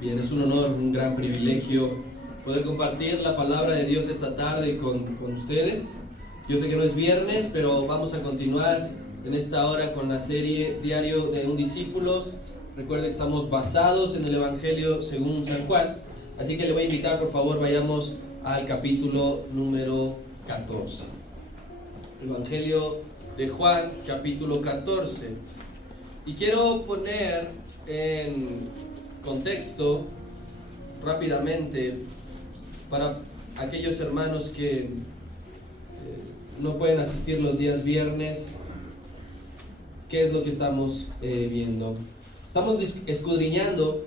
Bien, es un honor, un gran privilegio poder compartir la palabra de Dios esta tarde con ustedes. Yo sé que no es viernes, pero vamos a continuar en esta hora con la serie Diario de un Discípulos. Recuerden que estamos basados en el Evangelio según San Juan, así que le voy a invitar, por favor, vayamos al capítulo número 14. Evangelio de Juan, capítulo 14. Y quiero poner en contexto rápidamente para aquellos hermanos que no pueden asistir los días viernes, qué es lo que estamos viendo. Estamos escudriñando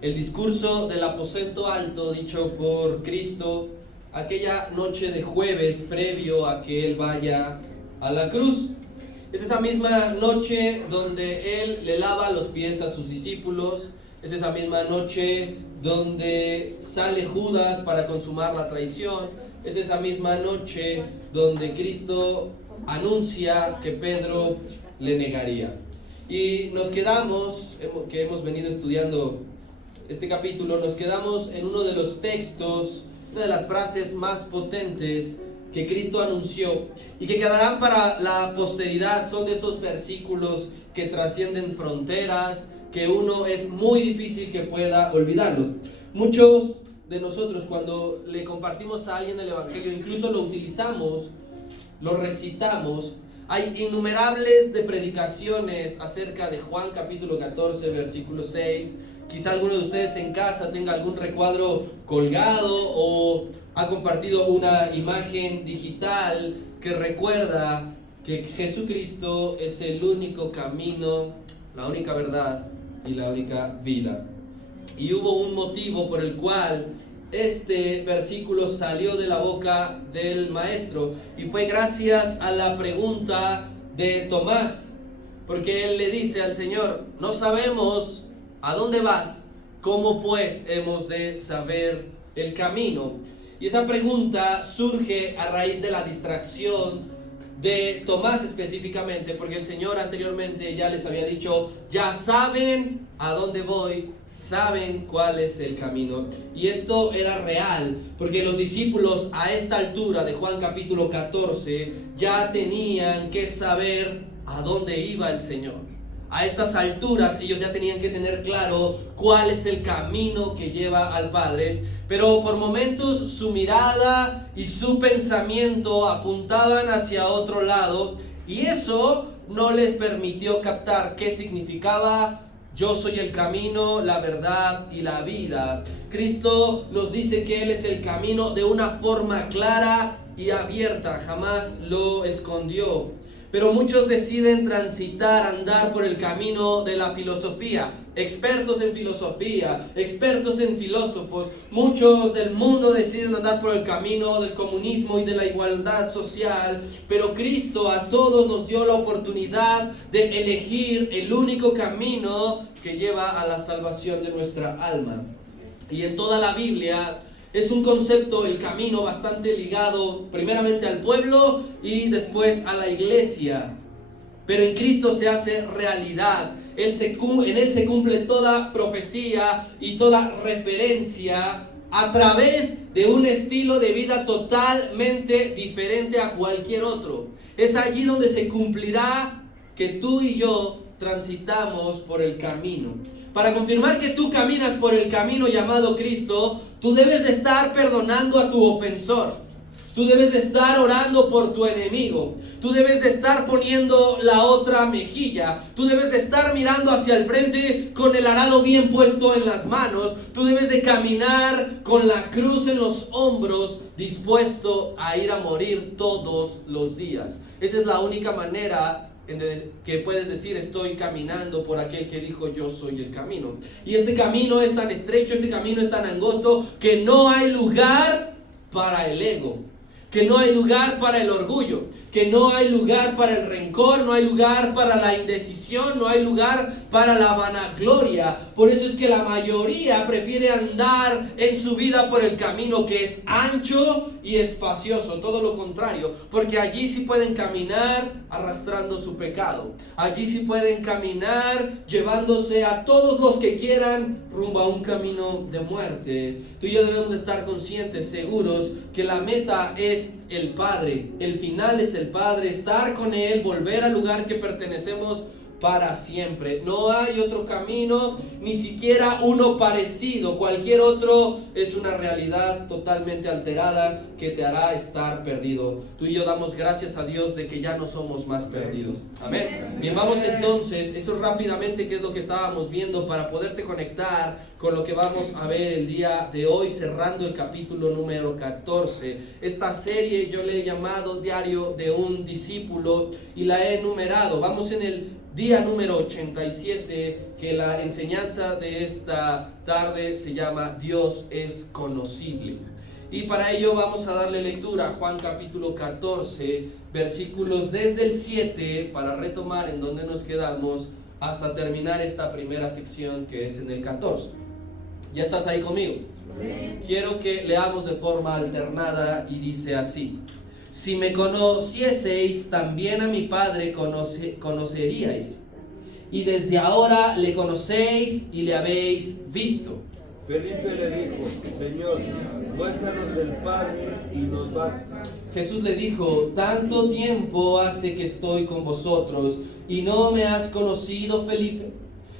el discurso del aposento alto dicho por Cristo aquella noche de jueves previo a que Él vaya a la cruz. Es esa misma noche donde Él le lava los pies a sus discípulos. Es esa misma noche donde sale Judas para consumar la traición. Es esa misma noche donde Cristo anuncia que Pedro le negaría. Y nos quedamos, que hemos venido estudiando este capítulo, nos quedamos en uno de los textos, una de las frases más potentes que Cristo anunció y que quedarán para la posteridad. Son de esos versículos que trascienden fronteras, que uno es muy difícil que pueda olvidarlos. Muchos de nosotros, cuando le compartimos a alguien el Evangelio, incluso lo utilizamos, lo recitamos. Hay innumerables de predicaciones acerca de Juan capítulo 14, versículo 6. Quizá alguno de ustedes en casa tenga algún recuadro colgado o ha compartido una imagen digital que recuerda que Jesucristo es el único camino, la única verdad y la única vida. Y hubo un motivo por el cual este versículo salió de la boca del maestro, y fue gracias a la pregunta de Tomás, porque él le dice al Señor: no sabemos a dónde vas, ¿cómo pues hemos de saber el camino? Y esa pregunta surge a raíz de la distracción de Tomás específicamente, porque el Señor anteriormente ya les había dicho: ya saben a dónde voy, saben cuál es el camino. Y esto era real, porque los discípulos a esta altura de Juan capítulo 14 ya tenían que saber a dónde iba el Señor. A estas alturas ellos ya tenían que tener claro cuál es el camino que lleva al Padre, pero por momentos su mirada y su pensamiento apuntaban hacia otro lado, y eso no les permitió captar qué significaba: yo soy el camino, la verdad y la vida. Cristo nos dice que Él es el camino de una forma clara y abierta, jamás lo escondió. Pero muchos deciden transitar, andar por el camino de la filosofía. Expertos en filosofía, expertos en filósofos. Muchos del mundo deciden andar por el camino del comunismo y de la igualdad social. Pero Cristo a todos nos dio la oportunidad de elegir el único camino que lleva a la salvación de nuestra alma. Y en toda la Biblia es un concepto, el camino, bastante ligado primeramente al pueblo y después a la iglesia. Pero en Cristo se hace realidad. En Él se cumple toda profecía y toda referencia a través de un estilo de vida totalmente diferente a cualquier otro. Es allí donde se cumplirá que tú y yo transitamos por el camino. Para confirmar que tú caminas por el camino llamado Cristo, tú debes de estar perdonando a tu ofensor. Tú debes de estar orando por tu enemigo. Tú debes de estar poniendo la otra mejilla. Tú debes de estar mirando hacia el frente con el arado bien puesto en las manos. Tú debes de caminar con la cruz en los hombros, dispuesto a ir a morir todos los días. Esa es la única manera que puedes decir: estoy caminando por aquel que dijo: yo soy el camino. Y este camino es tan estrecho, este camino es tan angosto, que no hay lugar para el ego, que no hay lugar para el orgullo, que no hay lugar para el rencor, no hay lugar para la indecisión, no hay lugar para la vanagloria. Por eso es que la mayoría prefiere andar en su vida por el camino que es ancho y espacioso, todo lo contrario, porque allí sí pueden caminar arrastrando su pecado. Allí sí pueden caminar llevándose a todos los que quieran rumbo a un camino de muerte. Tú y yo debemos de estar conscientes, seguros, que la meta es el Padre, el final es el Padre, estar con Él, volver al lugar que pertenecemos para siempre. No hay otro camino, ni siquiera uno parecido. Cualquier otro es una realidad totalmente alterada que te hará estar perdido. Tú y yo damos gracias a Dios de que ya no somos más perdidos. Amén. Bien, vamos entonces, eso rápidamente, que es lo que estábamos viendo, para poderte conectar con lo que vamos a ver el día de hoy, cerrando el capítulo número 14. Esta serie yo le he llamado Diario de un Discípulo y la he numerado. Vamos en el día número 87, que la enseñanza de esta tarde se llama Dios es conocible. Y para ello vamos a darle lectura a Juan capítulo 14, versículos desde el 7, para retomar en donde nos quedamos, hasta terminar esta primera sección que es en el 14. ¿Ya estás ahí conmigo? Quiero que leamos de forma alternada y dice así: si me conocieseis, también a mi Padre conoceríais, y desde ahora le conocéis y le habéis visto. Felipe le dijo: Señor, muéstranos el Padre y nos basta. Jesús le dijo: tanto tiempo hace que estoy con vosotros y no me has conocido, Felipe.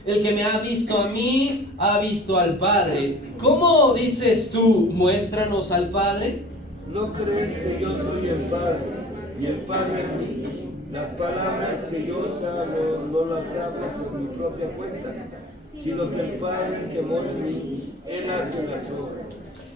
El que me ha visto a mí, ha visto al Padre. ¿Cómo dices tú, muéstranos al Padre? ¿No crees que yo soy el Padre y el Padre en mí? Las palabras que yo os hablo no las hablo por mi propia cuenta, sino que el Padre que mora en mí, Él hace las obras.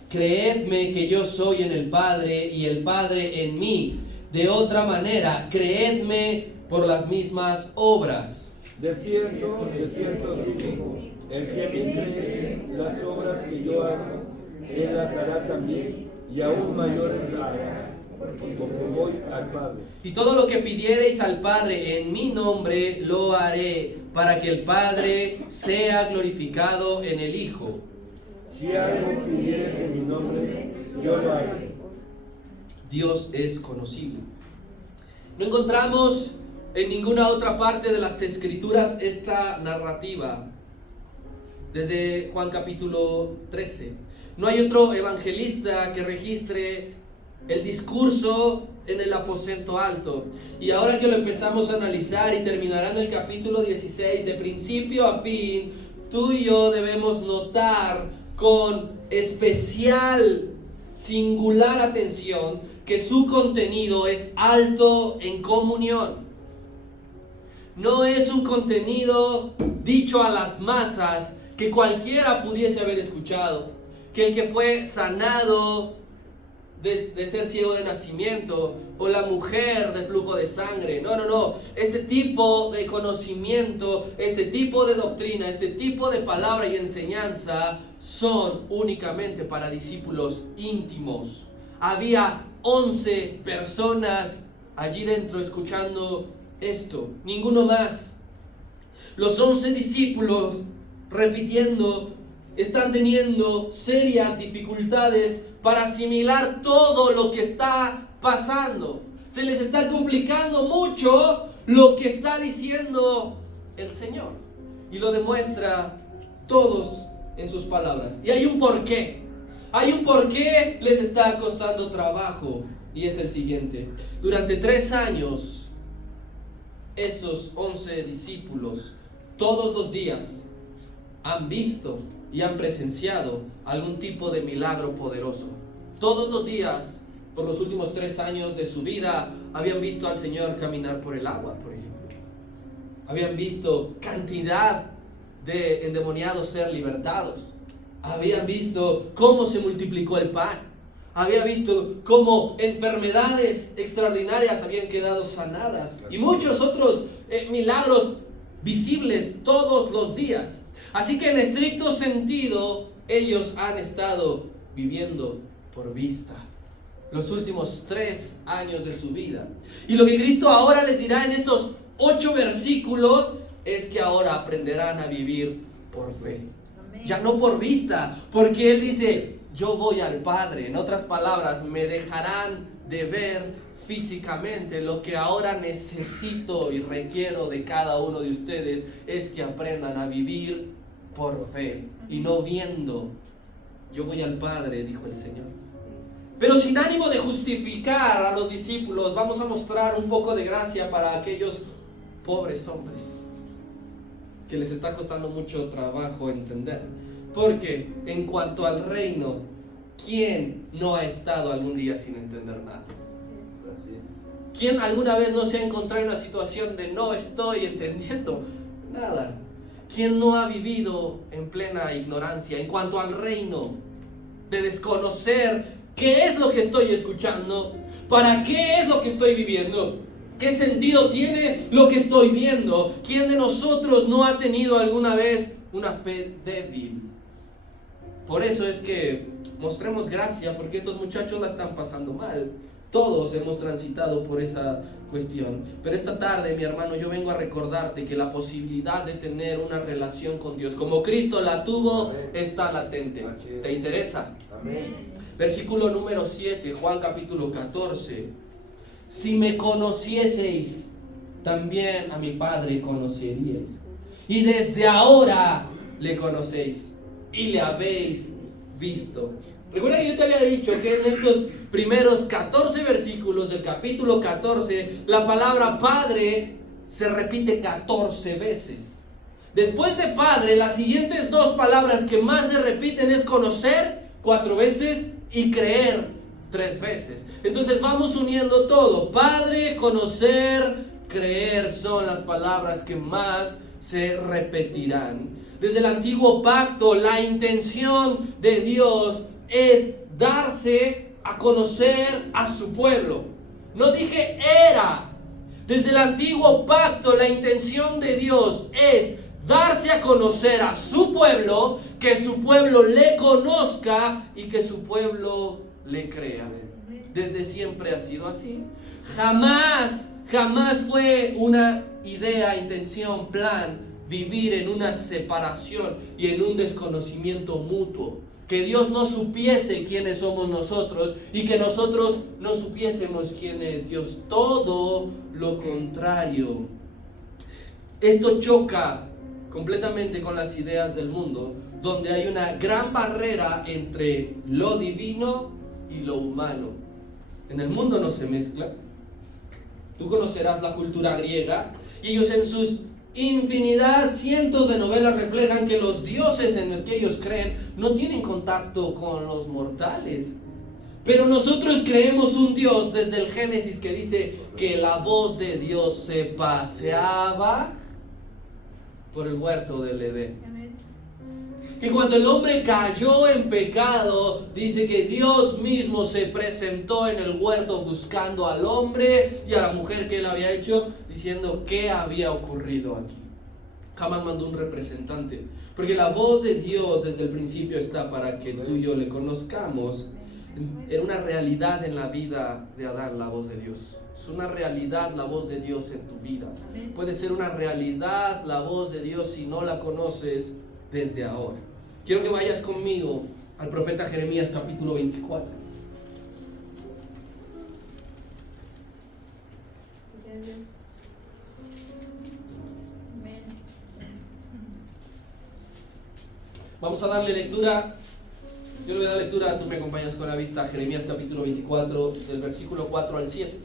Creedme que yo soy en el Padre y el Padre en mí. De otra manera, creedme por las mismas obras. De cierto os digo, el que me cree, las obras que yo hago, Él las hará también, y aún mayores hará, porque voy al Padre. Y todo lo que pidiereis al Padre en mi nombre, lo haré, para que el Padre sea glorificado en el Hijo. Si algo pidieres en mi nombre, yo lo haré. Dios es conocible. No encontramos en ninguna otra parte de las Escrituras esta narrativa, desde Juan capítulo 13. No hay otro evangelista que registre el discurso en el aposento alto. Y ahora que lo empezamos a analizar y terminará en el capítulo 16, de principio a fin, tú y yo debemos notar con especial, singular atención que su contenido es alto en comunión. No es un contenido dicho a las masas que cualquiera pudiese haber escuchado. Que el que fue sanado de ser ciego de nacimiento, o la mujer de flujo de sangre. No. Este tipo de conocimiento, este tipo de doctrina, este tipo de palabra y enseñanza son únicamente para discípulos íntimos. Había 11 personas allí dentro escuchando esto, ninguno más. Los 11 discípulos, repitiendo, están teniendo serias dificultades para asimilar todo lo que está pasando. Se les está complicando mucho lo que está diciendo el Señor, y lo demuestra todos en sus palabras. Y hay un porqué. Hay un porqué les está costando trabajo, y es el siguiente: durante 3 años esos 11 discípulos todos los días han visto y han presenciado algún tipo de milagro poderoso. Todos los días, por los últimos 3 años de su vida, habían visto al Señor caminar por el agua, por ejemplo. Habían visto cantidad de endemoniados ser libertados. Habían visto cómo se multiplicó el pan. Había visto cómo enfermedades extraordinarias habían quedado sanadas, y muchos otros milagros visibles todos los días. Así que en estricto sentido, ellos han estado viviendo por vista. los últimos 3 años de su vida. Y lo que Cristo ahora les dirá en estos 8 versículos es que ahora aprenderán a vivir por fe. Ya no por vista, porque Él dice, yo voy al Padre. En otras palabras, me dejarán de ver físicamente. Lo que ahora necesito y requiero de cada uno de ustedes es que aprendan a vivir por fe y no viendo. Yo voy al Padre, dijo el Señor. Pero sin ánimo de justificar a los discípulos, vamos a mostrar un poco de gracia para aquellos pobres hombres que les está costando mucho trabajo entender. Porque en cuanto al reino, ¿quién no ha estado algún día sin entender nada? Así es. ¿Quién alguna vez no se ha encontrado en una situación de no estoy entendiendo nada? ¿Quién no ha vivido en plena ignorancia en cuanto al reino? De desconocer qué es lo que estoy escuchando, para qué es lo que estoy viviendo, qué sentido tiene lo que estoy viendo. ¿Quién de nosotros no ha tenido alguna vez una fe débil? Por eso es que mostremos gracia, porque estos muchachos la están pasando mal. Todos hemos transitado por esa cuestión. Pero esta tarde, mi hermano, yo vengo a recordarte que la posibilidad de tener una relación con Dios, como Cristo la tuvo, está latente. ¿Te interesa? Amén. Versículo número 7, Juan capítulo 14. Si me conocieseis, también a mi Padre conoceríais. Y desde ahora le conocéis y le habéis visto. Recuerda que yo te había dicho que en estos primeros 14 versículos del capítulo 14, la palabra Padre se repite 14 veces. Después de Padre, las siguientes 2 palabras que más se repiten es conocer 4 veces y creer 3 veces. Entonces vamos uniendo todo. Padre, conocer, creer son las palabras que más se repetirán. Desde el antiguo pacto, la intención de Dios es darse a conocer a su pueblo. No dije era. Desde el antiguo pacto, la intención de Dios es darse a conocer a su pueblo, que su pueblo le conozca y que su pueblo le crea. Desde siempre ha sido así. Jamás fue una idea, intención, plan vivir en una separación y en un desconocimiento mutuo. Que Dios no supiese quiénes somos nosotros y que nosotros no supiésemos quién es Dios. Todo lo contrario. Esto choca completamente con las ideas del mundo, donde hay una gran barrera entre lo divino y lo humano. En el mundo no se mezcla. Tú conocerás la cultura griega y ellos en sus infinidad, cientos de novelas reflejan que los dioses en los que ellos creen no tienen contacto con los mortales. Pero nosotros creemos un Dios desde el Génesis que dice que la voz de Dios se paseaba por el huerto del Edén. Que cuando el hombre cayó en pecado, dice que Dios mismo se presentó en el huerto buscando al hombre y a la mujer que él había hecho, diciendo qué había ocurrido aquí. Jamás mandó un representante, porque la voz de Dios desde el principio está para que tú y yo le conozcamos. Era una realidad en la vida de Adán la voz de Dios. Es una realidad la voz de Dios en tu vida. Puede ser una realidad la voz de Dios si no la conoces desde ahora. Quiero que vayas conmigo al profeta Jeremías capítulo 24. Vamos a darle lectura. Yo le voy a dar lectura, tú me acompañas con la vista, Jeremías capítulo 24, del versículo 4 al 7.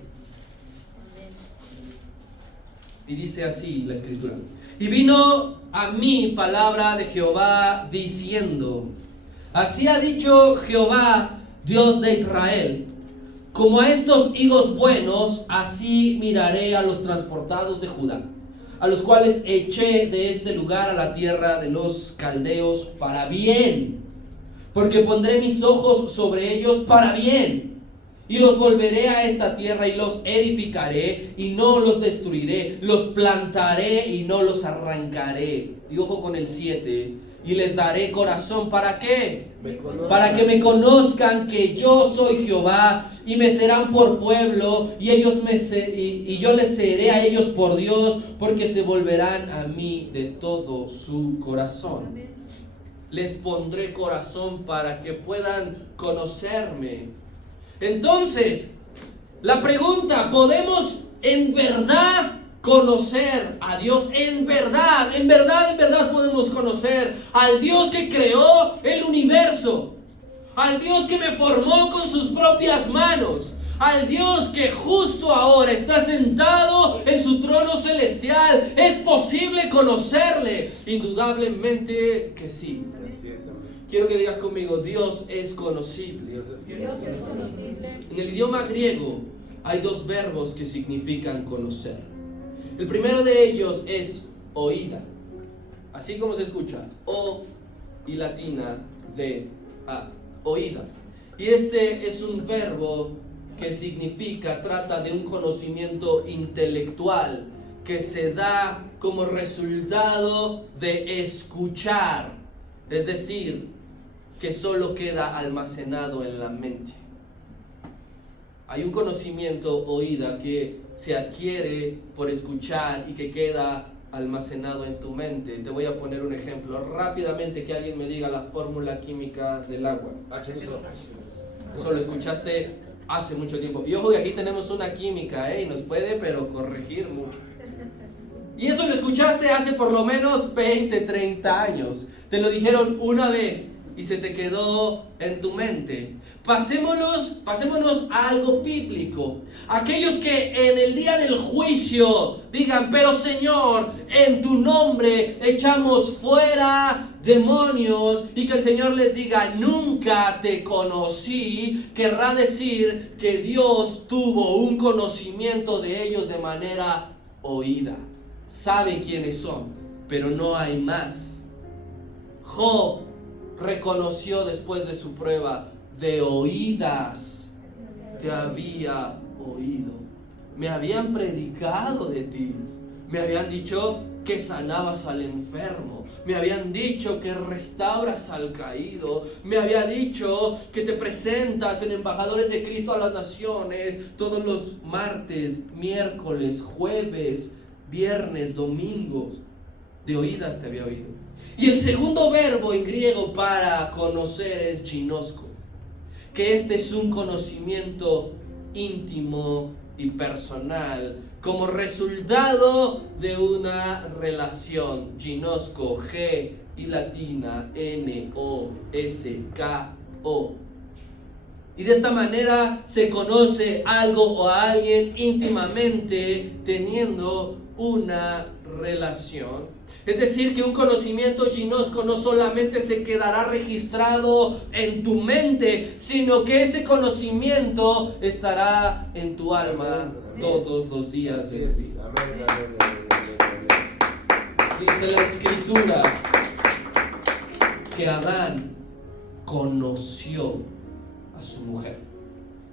Y dice así la escritura. Y vino a mí palabra de Jehová diciendo: así ha dicho Jehová, Dios de Israel, como a estos higos buenos, así miraré a los transportados de Judá, a los cuales eché de este lugar a la tierra de los caldeos para bien, porque pondré mis ojos sobre ellos para bien, Y los volveré a esta tierra y los edificaré y no los destruiré. Los plantaré y no los arrancaré. Y ojo con el 7. Y les daré corazón. ¿Para qué? Para que me conozcan que yo soy Jehová. Y me serán por pueblo. Y yo les seré a ellos por Dios. Porque se volverán a mí de todo su corazón. Les pondré corazón para que puedan conocerme. Entonces, la pregunta, ¿podemos en verdad conocer a Dios? En verdad podemos conocer al Dios que creó el universo, al Dios que me formó con sus propias manos, al Dios que justo ahora está sentado en su trono celestial. ¿Es posible conocerle? Indudablemente que sí. Quiero que digas conmigo, Dios es conocible. Dios es conocible. En el idioma griego hay dos verbos que significan conocer. El primero de ellos es oída, así como se escucha, O y latina D A, oída. Y este es un verbo que significa, trata de un conocimiento intelectual que se da como resultado de escuchar, es decir, que solo queda almacenado en la mente. Hay un conocimiento oída que se adquiere por escuchar y que queda almacenado en tu mente. Te voy a poner un ejemplo rápidamente, que alguien me diga la fórmula química del agua. Eso lo escuchaste hace mucho tiempo. Y ojo que aquí tenemos una química, y nos puede pero corregir mucho. Y eso lo escuchaste hace por lo menos 20, 30 años. Te lo dijeron una vez y se te quedó en tu mente. Pasémonos a algo bíblico. Aquellos que en el día del juicio digan, pero Señor, en tu nombre echamos fuera demonios, y que el Señor les diga, nunca te conocí, querrá decir que Dios tuvo un conocimiento de ellos de manera oída. Sabe quiénes son, pero no hay más. Job reconoció después de su prueba, de oídas te había oído. Me habían predicado de ti. Me habían dicho que sanabas al enfermo. Me habían dicho que restauras al caído. Me había dicho que te presentas en embajadores de Cristo a las naciones todos los martes, miércoles, jueves, viernes, domingos. De oídas te había oído. Y el segundo verbo en griego para conocer es ginosko, que este es un conocimiento íntimo y personal como resultado de una relación. Ginosko, G y latina N-O-S-K-O. Y de esta manera se conoce algo o a alguien íntimamente teniendo una relación. Es decir, que un conocimiento ginosko no solamente se quedará registrado en tu mente, sino que ese conocimiento estará en tu alma todos los días de tu vida. Dice la Escritura que Adán conoció a su mujer.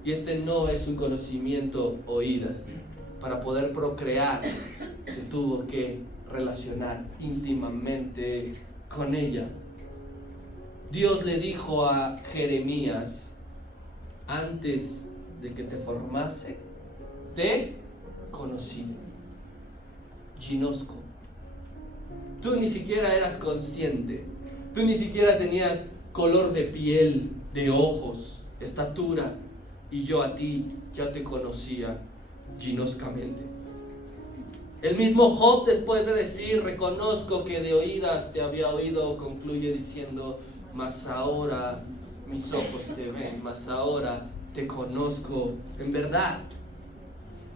Y este no es un conocimiento oídas. Para poder procrear se tuvo que relacionar íntimamente con ella. Dios le dijo a Jeremías, antes de que te formase, te conocí. Ginosko. Tú ni siquiera eras consciente. Tú ni siquiera tenías color de piel, de ojos, estatura. Y yo a ti ya te conocía ginoskamente. El mismo Job, después de decir, reconozco que de oídas te había oído, concluye diciendo, mas ahora mis ojos te ven, mas ahora te conozco en verdad.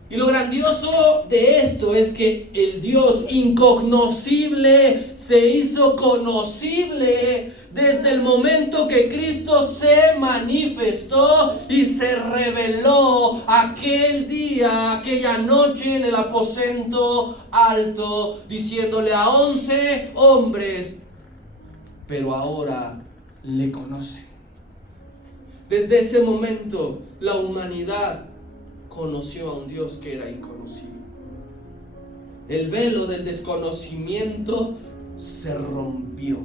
Y lo grandioso de esto es que el Dios incognoscible se hizo conocible desde el momento que Cristo se manifestó y se reveló aquel día, aquella noche en el aposento alto, diciéndole a 11 hombres, pero ahora le conocen. Desde ese momento, la humanidad conoció a un Dios que era inconocible. El velo del desconocimiento se rompió.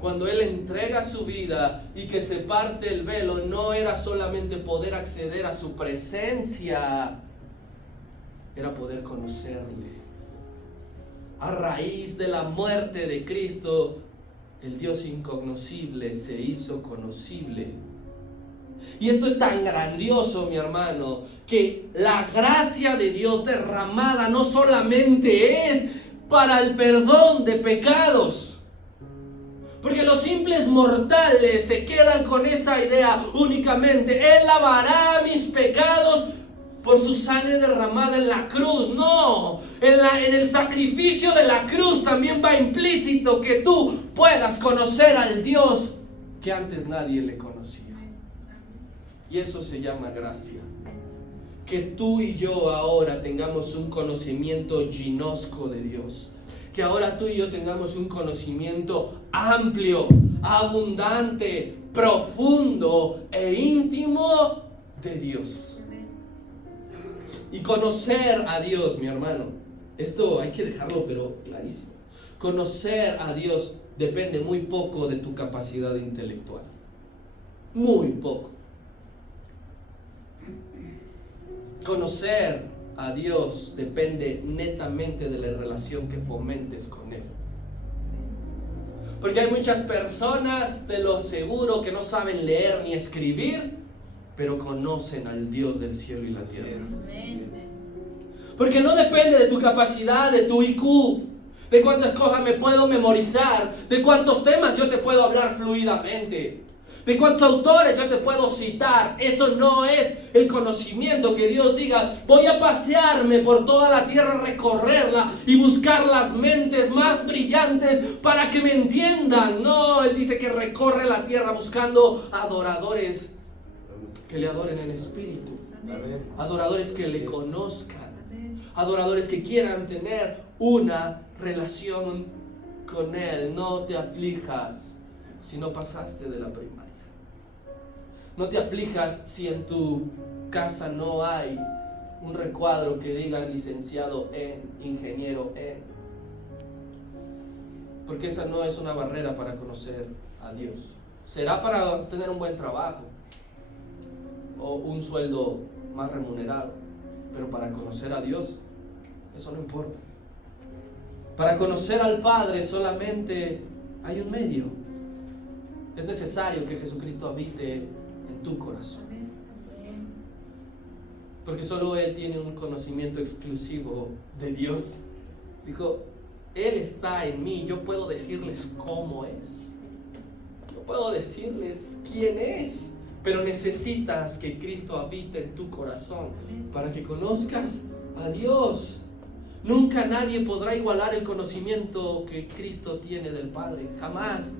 Cuando Él entrega su vida y que se parte el velo, no era solamente poder acceder a su presencia, era poder conocerle. A raíz de la muerte de Cristo, el Dios incognoscible se hizo conocible. Y esto es tan grandioso, mi hermano, que la gracia de Dios derramada no solamente es para el perdón de pecados, porque los simples mortales se quedan con esa idea únicamente: Él lavará mis pecados por su sangre derramada en la cruz. No, en el sacrificio de la cruz también va implícito que tú puedas conocer al Dios que antes nadie le conocía. Y eso se llama gracia. Que tú y yo ahora tengamos un conocimiento ginosco de Dios. Que ahora tú y yo tengamos un conocimiento amplio, abundante, profundo e íntimo de Dios. Y conocer a Dios, mi hermano, esto hay que dejarlo pero clarísimo. Conocer a Dios depende muy poco de tu capacidad intelectual. Muy poco. Conocer a Dios depende netamente de la relación que fomentes con Él. Porque hay muchas personas, de lo seguro, que no saben leer ni escribir, pero conocen al Dios del cielo y la tierra. Porque no depende de tu capacidad, de tu IQ, de cuántas cosas me puedo memorizar, de cuántos temas yo te puedo hablar fluidamente, de cuántos autores yo te puedo citar. Eso no es el conocimiento. Que Dios diga: voy a pasearme por toda la tierra, recorrerla y buscar las mentes más brillantes para que me entiendan. No, Él dice que recorre la tierra buscando adoradores que le adoren en espíritu. Adoradores que le conozcan. Adoradores que quieran tener una relación con Él. No te aflijas si no pasaste de la primaria. No te aflijas si en tu casa no hay un recuadro que diga licenciado en, ingeniero en. Porque esa no es una barrera para conocer a Dios. Será para tener un buen trabajo o un sueldo más remunerado, pero para conocer a Dios, eso no importa. Para conocer al Padre solamente hay un medio. Es necesario que Jesucristo habite en tu corazón, porque solo Él tiene un conocimiento exclusivo de Dios. Dijo: Él está en mí, yo puedo decirles cómo es, yo puedo decirles quién es, pero necesitas que Cristo habite en tu corazón para que conozcas a Dios. Nunca nadie podrá igualar el conocimiento que Cristo tiene del Padre, jamás.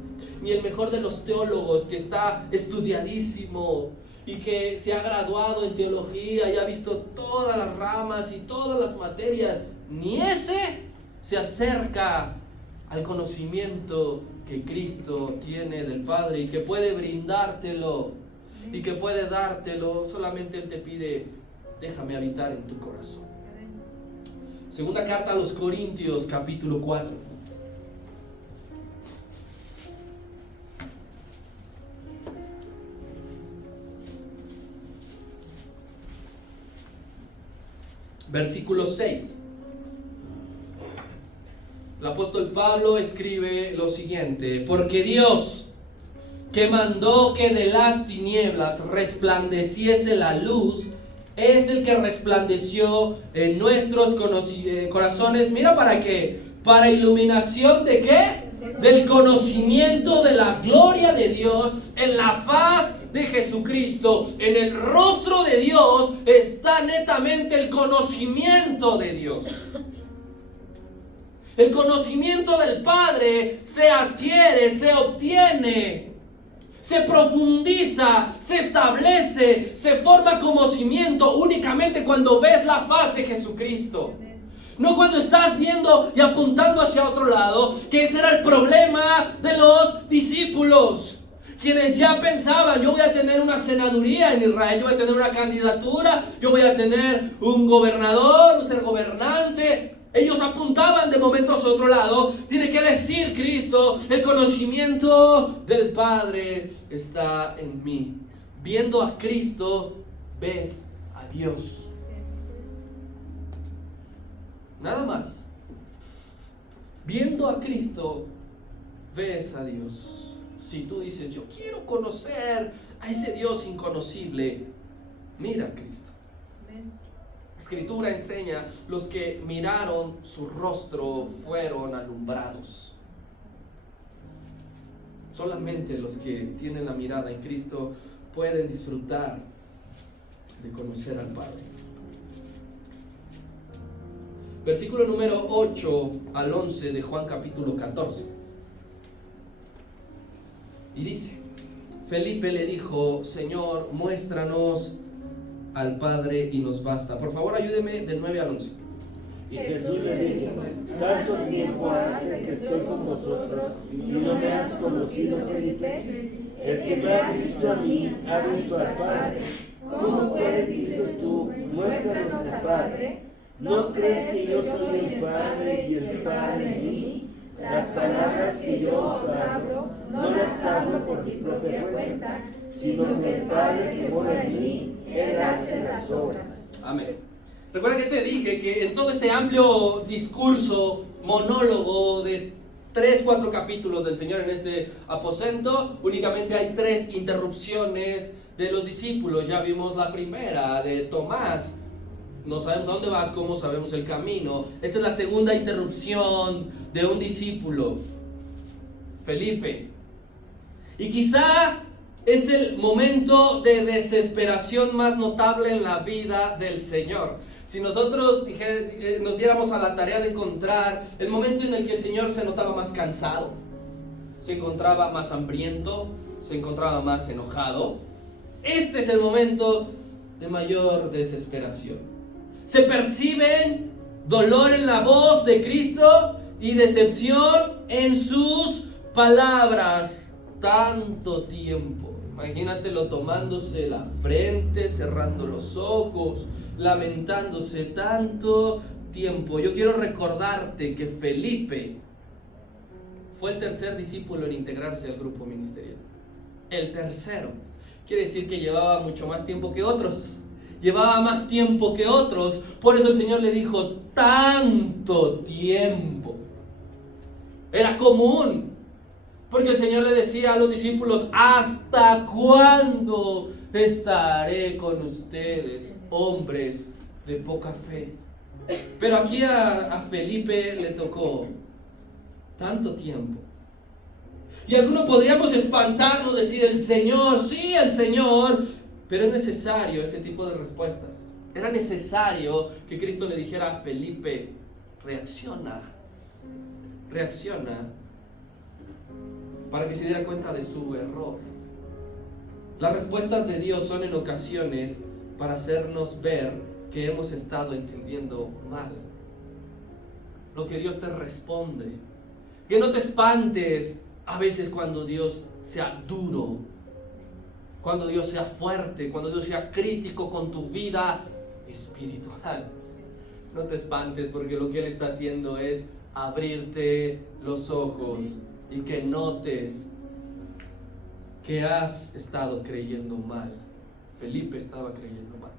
Ni el mejor de los teólogos, que está estudiadísimo y que se ha graduado en teología y ha visto todas las ramas y todas las materias, ni ese se acerca al conocimiento que Cristo tiene del Padre y que puede brindártelo y que puede dártelo. Solamente Él te pide: déjame habitar en tu corazón. Segunda carta a los Corintios, capítulo 4. Versículo 6. El apóstol Pablo escribe lo siguiente: porque Dios, que mandó que de las tinieblas resplandeciese la luz, es el que resplandeció en nuestros corazones. Mira, ¿para qué? Para iluminación de ¿qué? Del conocimiento de la gloria de Dios en la faz de Jesucristo. En el rostro de Dios está netamente el conocimiento de Dios. El conocimiento del Padre se adquiere, se obtiene, se profundiza, se establece, se forma como cimiento únicamente cuando ves la faz de Jesucristo. No cuando estás viendo y apuntando hacia otro lado, que ese era el problema de los discípulos, quienes ya pensaban, yo voy a tener una senaduría en Israel, yo voy a tener una candidatura, yo voy a tener un gobernador, un ser gobernante. Ellos apuntaban de momentos a otro lado. Tiene que decir Cristo, el conocimiento del Padre está en mí. Viendo a Cristo, ves a Dios. Nada más. Viendo a Cristo, ves a Dios. Si tú dices, yo quiero conocer a ese Dios inconocible, mira a Cristo. La Escritura enseña, los que miraron su rostro fueron alumbrados. Solamente los que tienen la mirada en Cristo pueden disfrutar de conocer al Padre. Versículo número 8 al 11 de Juan capítulo 14. Y dice, Felipe le dijo, Señor, muéstranos al Padre y nos basta. Por favor, ayúdeme del 9 al 11. Y Jesús le dijo, tanto tiempo hace que estoy con vosotros y no me has conocido, Felipe. El que me ha visto a mí, ha visto al Padre. ¿Cómo pues dices tú, muéstranos al Padre? ¿No crees que yo soy el Padre y el Padre en mí? Las palabras que yo os hablo, no las hablo por mi propia cuenta, sino que el Padre que mora en mí, Él hace las obras. Amén. Recuerda que te dije que en todo este amplio discurso, monólogo de 3-4 capítulos del Señor en este aposento, únicamente hay 3 interrupciones de los discípulos. Ya vimos la primera de Tomás. No sabemos a dónde vas, cómo sabemos el camino. Esta es la segunda interrupción de un discípulo, Felipe. Y quizá es el momento de desesperación más notable en la vida del Señor. Si nosotros nos diéramos a la tarea de encontrar el momento en el que el Señor se notaba más cansado, se encontraba más hambriento, se encontraba más enojado, este es el momento de mayor desesperación. Se perciben dolor en la voz de Cristo y decepción en sus palabras. Tanto tiempo. Imagínatelo tomándose la frente, cerrando los ojos, lamentándose tanto tiempo. Yo quiero recordarte que Felipe fue el tercer discípulo en integrarse al grupo ministerial. El tercero. Quiere decir que llevaba mucho más tiempo que otros. Llevaba más tiempo que otros. Por eso el Señor le dijo, tanto tiempo. Era común. Porque el Señor le decía a los discípulos, ¿hasta cuándo estaré con ustedes, hombres de poca fe? Pero aquí a Felipe le tocó tanto tiempo. Y algunos podríamos espantarnos, decir, el Señor, sí, el Señor. Pero es necesario ese tipo de respuestas. Era necesario que Cristo le dijera a Felipe, reacciona, para que se diera cuenta de su error. Las respuestas de Dios son en ocasiones para hacernos ver que hemos estado entendiendo mal lo que Dios te responde. Que no te espantes a veces cuando Dios sea duro, cuando Dios sea fuerte, cuando Dios sea crítico con tu vida espiritual. No te espantes, porque lo que Él está haciendo es abrirte los ojos y que notes que has estado creyendo mal. Felipe estaba creyendo mal.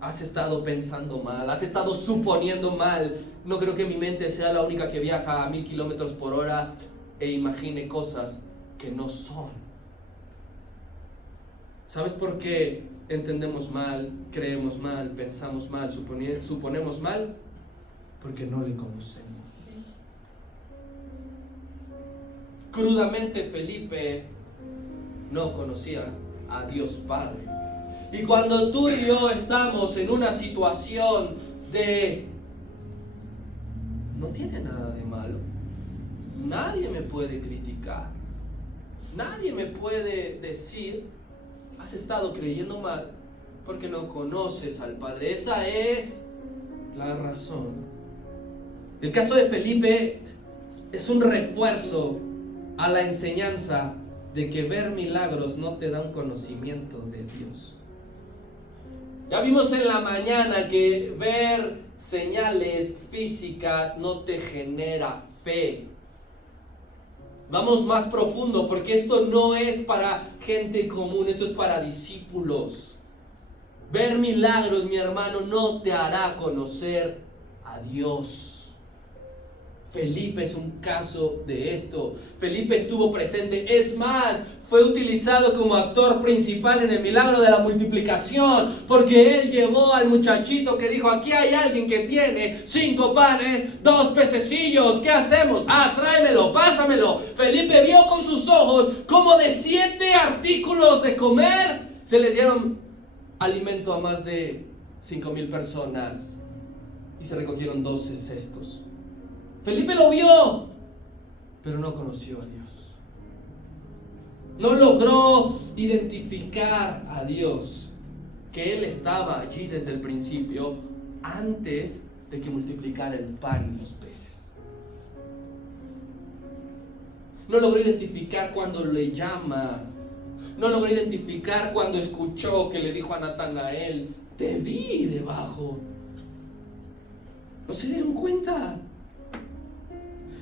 Has estado pensando mal, has estado suponiendo mal. No creo que mi mente sea la única que viaja a 1000 kilómetros por hora e imagine cosas que no son. ¿Sabes por qué entendemos mal, creemos mal, pensamos mal, suponemos mal? Porque no le conocemos. Crudamente Felipe no conocía a Dios Padre. Y cuando tú y yo estamos en una situación de no tiene nada de malo, nadie me puede criticar, nadie me puede decir, has estado creyendo mal porque no conoces al Padre. Esa es la razón. El caso de Felipe es un refuerzo a la enseñanza de que ver milagros no te da un conocimiento de Dios. Ya vimos en la mañana que ver señales físicas no te genera fe. Vamos más profundo, porque esto no es para gente común, esto es para discípulos. Ver milagros, mi hermano, no te hará conocer a Dios. Felipe es un caso de esto. Felipe estuvo presente, es más, fue utilizado como actor principal en el milagro de la multiplicación, porque él llevó al muchachito que dijo: aquí hay alguien que tiene 5 panes, 2 pececillos, ¿qué hacemos? Tráemelo, pásamelo. Felipe vio con sus ojos cómo de 7 artículos de comer se les dieron alimento a más de 5,000 personas y se recogieron 12 cestos. Felipe lo vio, pero no conoció a Dios. No logró identificar a Dios, que Él estaba allí desde el principio, antes de que multiplicara el pan y los peces. No logró identificar cuando le llama. No logró identificar cuando escuchó que le dijo a Natanael: te vi debajo. ¿No se dieron cuenta?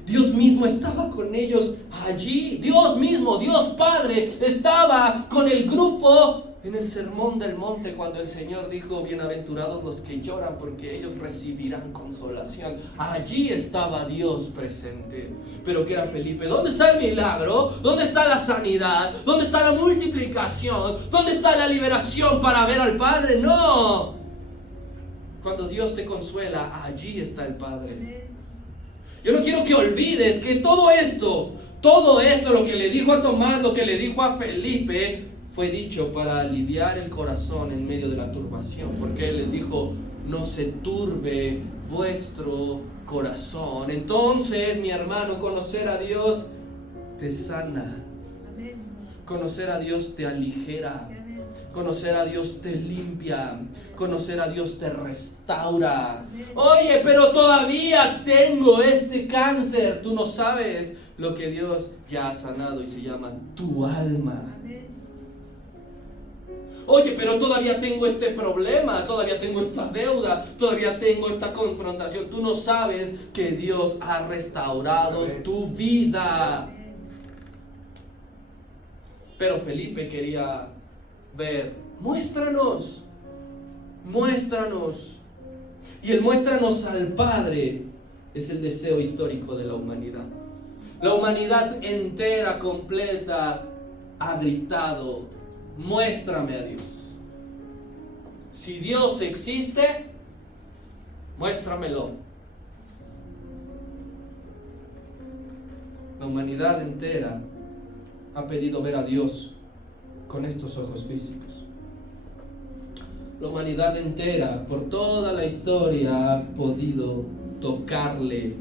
Dios mismo estaba con ellos allí. Dios mismo, Dios Padre, estaba con el grupo en el sermón del monte, cuando el Señor dijo: bienaventurados los que lloran, porque ellos recibirán consolación. Allí estaba Dios presente. Pero ¿qué era Felipe? ¿Dónde está el milagro? ¿Dónde está la sanidad? ¿Dónde está la multiplicación? ¿Dónde está la liberación para ver al Padre? No. Cuando Dios te consuela, allí está el Padre. Yo no quiero que olvides que todo esto, lo que le dijo a Tomás, lo que le dijo a Felipe, fue dicho para aliviar el corazón en medio de la turbación, porque Él les dijo: no se turbe vuestro corazón. Entonces, mi hermano, conocer a Dios te sana. Conocer a Dios te aligera. Conocer a Dios te limpia. Conocer a Dios te restaura. Oye, pero todavía tengo este cáncer. Tú no sabes lo que Dios ya ha sanado y se llama tu alma. Oye, pero todavía tengo este problema, todavía tengo esta deuda, todavía tengo esta confrontación. Tú no sabes que Dios ha restaurado tu vida. Pero Felipe quería ver: muéstranos. Y el muéstranos al Padre es el deseo histórico de la humanidad. La humanidad entera, completa, ha gritado: muéstrame a Dios. Si Dios existe, muéstramelo. La humanidad entera ha pedido ver a Dios con estos ojos físicos. La humanidad entera, por toda la historia, ha podido tocarle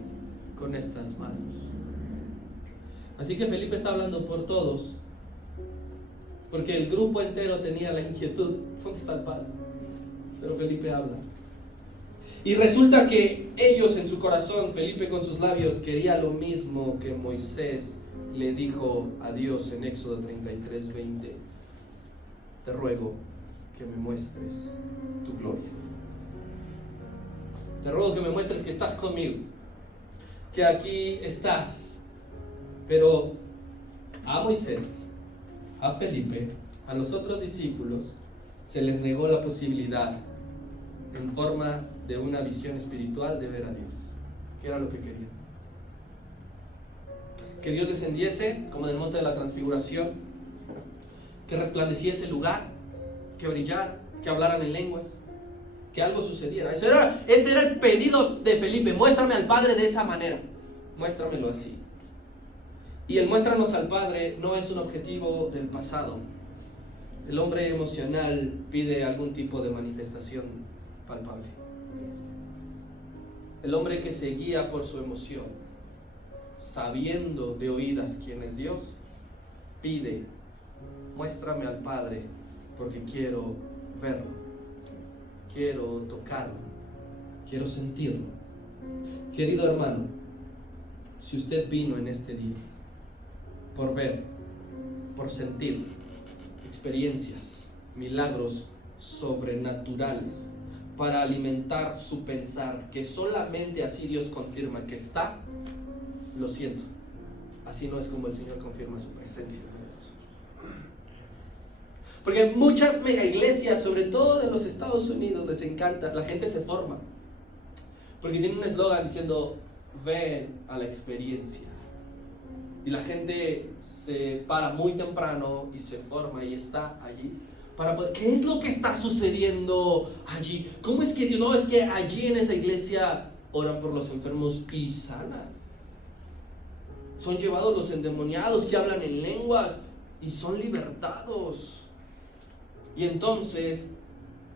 con estas manos. Así que Felipe está hablando por todos, porque el grupo entero tenía la inquietud: ¿dónde está el Padre? Pero Felipe habla. Y resulta que ellos en su corazón, Felipe con sus labios, quería lo mismo que Moisés le dijo a Dios en Éxodo 33:20: te ruego que me muestres tu gloria. Te ruego que me muestres que estás conmigo, que aquí estás. Pero a Moisés, a Felipe, a los otros discípulos, se les negó la posibilidad, en forma de una visión espiritual, de ver a Dios. ¿Qué era lo que querían? Que Dios descendiese como en el monte de la transfiguración, que resplandeciese el lugar, que brillara, que hablaran en lenguas, que algo sucediera. Ese era el pedido de Felipe: muéstrame al Padre de esa manera, muéstramelo así. Y el muéstranos al Padre no es un objetivo del pasado. El hombre emocional pide algún tipo de manifestación palpable. El hombre que se guía por su emoción, sabiendo de oídas quién es Dios, pide: muéstrame al Padre, porque quiero verlo, quiero tocarlo, quiero sentirlo. Querido hermano, si usted vino en este día por ver, por sentir experiencias, milagros sobrenaturales para alimentar su pensar, que solamente así Dios confirma que está, lo siento, así no es como el Señor confirma su presencia. Porque muchas mega iglesias, sobre todo de los Estados Unidos, les encanta, la gente se forma, porque tienen un eslogan diciendo, ven a la experiencia. Y la gente se para muy temprano y se forma y está allí. Para poder, ¿qué es lo que está sucediendo allí? ¿Cómo es que Dios? No, es que allí en esa iglesia oran por los enfermos y sanan. Son llevados los endemoniados que hablan en lenguas y son libertados. Y entonces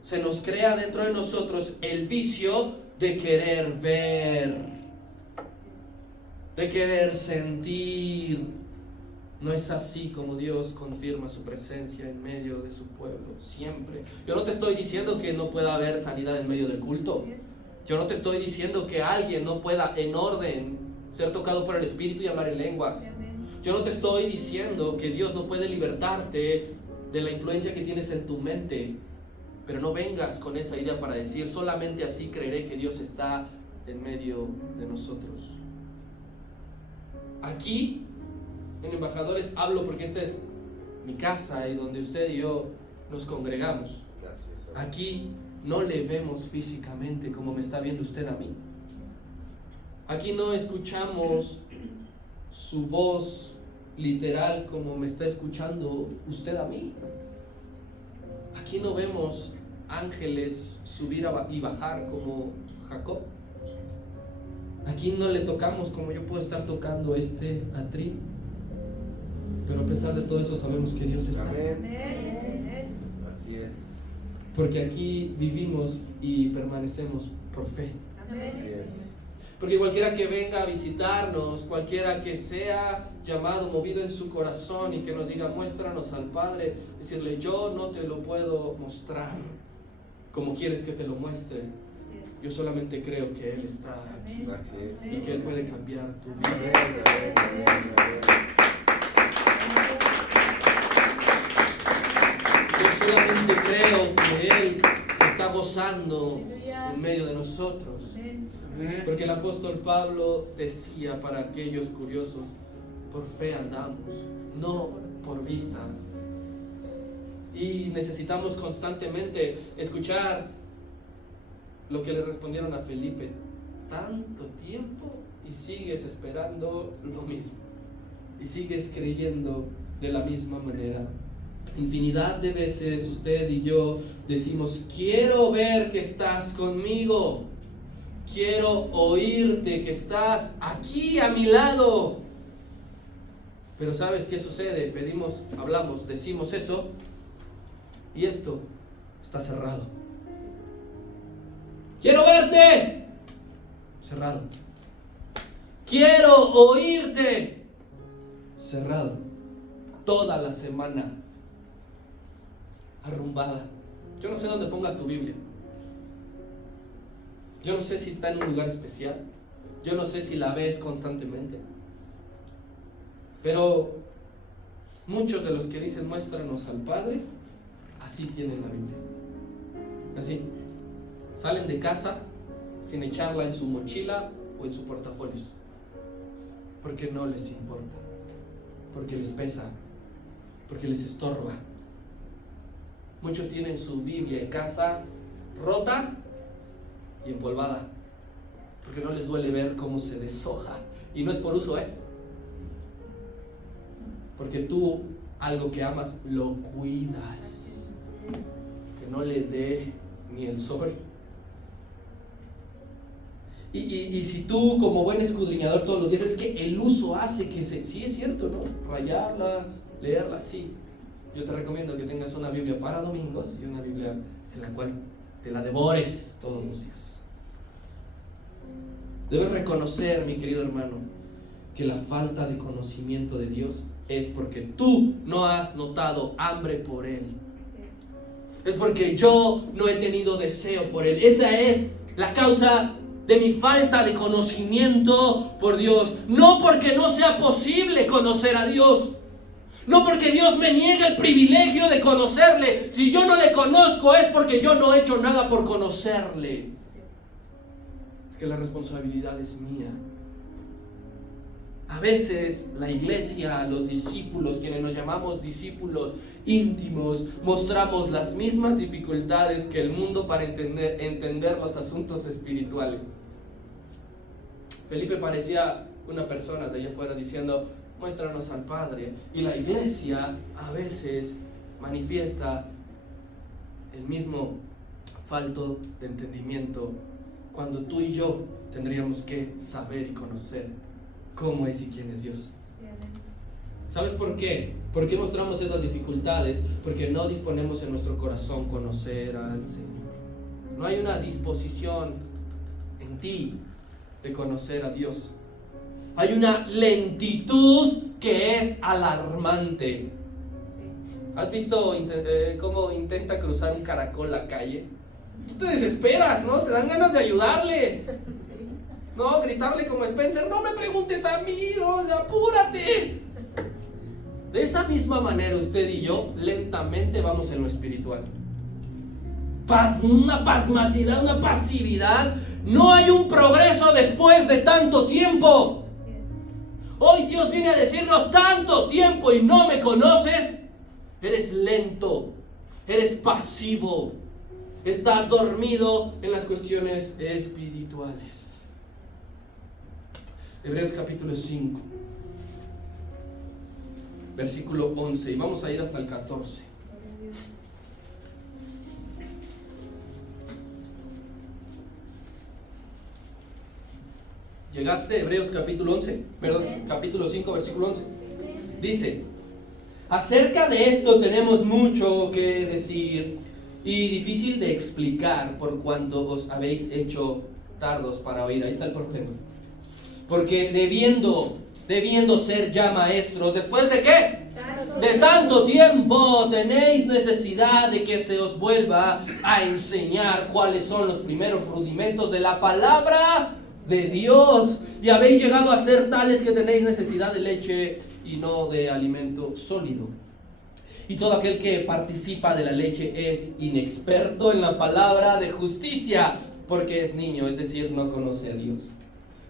se nos crea dentro de nosotros el vicio de querer ver, de querer sentir. No es así como Dios confirma su presencia en medio de su pueblo, siempre. Yo no te estoy diciendo que no pueda haber sanidad en medio del culto. Yo no te estoy diciendo que alguien no pueda en orden ser tocado por el Espíritu y hablar en lenguas. Yo no te estoy diciendo que Dios no puede libertarte de la influencia que tienes en tu mente. Pero no vengas con esa idea para decir, solamente así creeré que Dios está en medio de nosotros. Aquí, en Embajadores, hablo porque esta es mi casa y donde usted y yo nos congregamos. Aquí no le vemos físicamente como me está viendo usted a mí. Aquí no escuchamos su voz literal como me está escuchando usted a mí. Aquí no vemos ángeles subir y bajar como Jacob. Aquí no le tocamos como yo puedo estar tocando este atril. Pero a pesar de todo eso sabemos que Dios está. Amén. Así es. Porque aquí vivimos y permanecemos por fe. Así es. Porque cualquiera que venga a visitarnos, cualquiera que sea llamado, movido en su corazón y que nos diga, muéstranos al Padre, decirle, yo no te lo puedo mostrar como quieres que te lo muestre. Yo solamente creo que Él está aquí y que Él puede cambiar tu vida. Yo solamente creo que Él se está gozando en medio de nosotros. Porque el apóstol Pablo decía para aquellos curiosos, por fe andamos, no por vista. Y necesitamos constantemente escuchar lo que le respondieron a Felipe. Tanto tiempo y sigues esperando lo mismo. Y sigues creyendo de la misma manera. Infinidad de veces usted y yo decimos, quiero ver que estás conmigo. Quiero oírte que estás aquí a mi lado. Pero ¿sabes qué sucede? Pedimos, hablamos, decimos eso y esto está cerrado. Quiero verte. Cerrado. Quiero oírte. Cerrado. Toda la semana arrumbada. Yo no sé dónde pongas tu Biblia. Yo no sé si está en un lugar especial. Yo no sé si la ves constantemente. Pero muchos de los que dicen muéstranos al Padre, así tienen la Biblia. Así. Salen de casa sin echarla en su mochila o en su portafolio. Porque no les importa. Porque les pesa. Porque les estorba. Muchos tienen su Biblia en casa rota y empolvada, porque no les duele ver cómo se deshoja, y no es por uso, porque tú algo que amas lo cuidas, que no le dé ni el sol. Y si tú como buen escudriñador todos los días, es que el uso hace que sí es cierto, ¿no? Rayarla, leerla, sí. Yo te recomiendo que tengas una Biblia para domingos y una Biblia en la cual te la devores todos los días. Debes reconocer, mi querido hermano, que la falta de conocimiento de Dios es porque tú no has notado hambre por Él. Es porque yo no he tenido deseo por Él. Esa es la causa de mi falta de conocimiento por Dios. No porque no sea posible conocer a Dios, No porque Dios me niegue el privilegio de conocerle. Si yo no le conozco es porque yo no he hecho nada por conocerle. Porque la responsabilidad es mía. A veces la iglesia, los discípulos, quienes nos llamamos discípulos íntimos, mostramos las mismas dificultades que el mundo para entender los asuntos espirituales. Felipe parecía una persona de allá afuera diciendo: muéstranos al Padre. Y la iglesia a veces manifiesta el mismo falto de entendimiento, cuando tú y yo tendríamos que saber y conocer cómo es y quién es Dios. ¿Sabes por qué? ¿Por qué mostramos esas dificultades? Porque no disponemos en nuestro corazón conocer al Señor. No hay una disposición en ti de conocer a Dios. Hay una lentitud que es alarmante. ¿Has visto cómo intenta cruzar un caracol la calle? Tú te desesperas, ¿no? Te dan ganas de ayudarle. No, gritarle como Spencer: no me preguntes a mí, o sea, apúrate. De esa misma manera usted y yo lentamente vamos en lo espiritual. Una pasmacidad, una pasividad. No hay un progreso después de tanto tiempo. Hoy Dios viene a decirnos: tanto tiempo y no me conoces. Eres lento, eres pasivo, estás dormido en las cuestiones espirituales. Hebreos capítulo 5, versículo 11, y vamos a ir hasta el 14. ¿Llegaste? Hebreos capítulo 11, perdón, capítulo 5, versículo 11. Dice: acerca de esto tenemos mucho que decir y difícil de explicar, por cuanto os habéis hecho tardos para oír. Ahí está el problema. Porque debiendo ser ya maestros, ¿después de qué? De tanto tiempo, tenéis necesidad de que se os vuelva a enseñar cuáles son los primeros rudimentos de la palabra de Dios, y habéis llegado a ser tales que tenéis necesidad de leche y no de alimento sólido. Y todo aquel que participa de la leche es inexperto en la palabra de justicia, porque es niño, es decir, no conoce a Dios.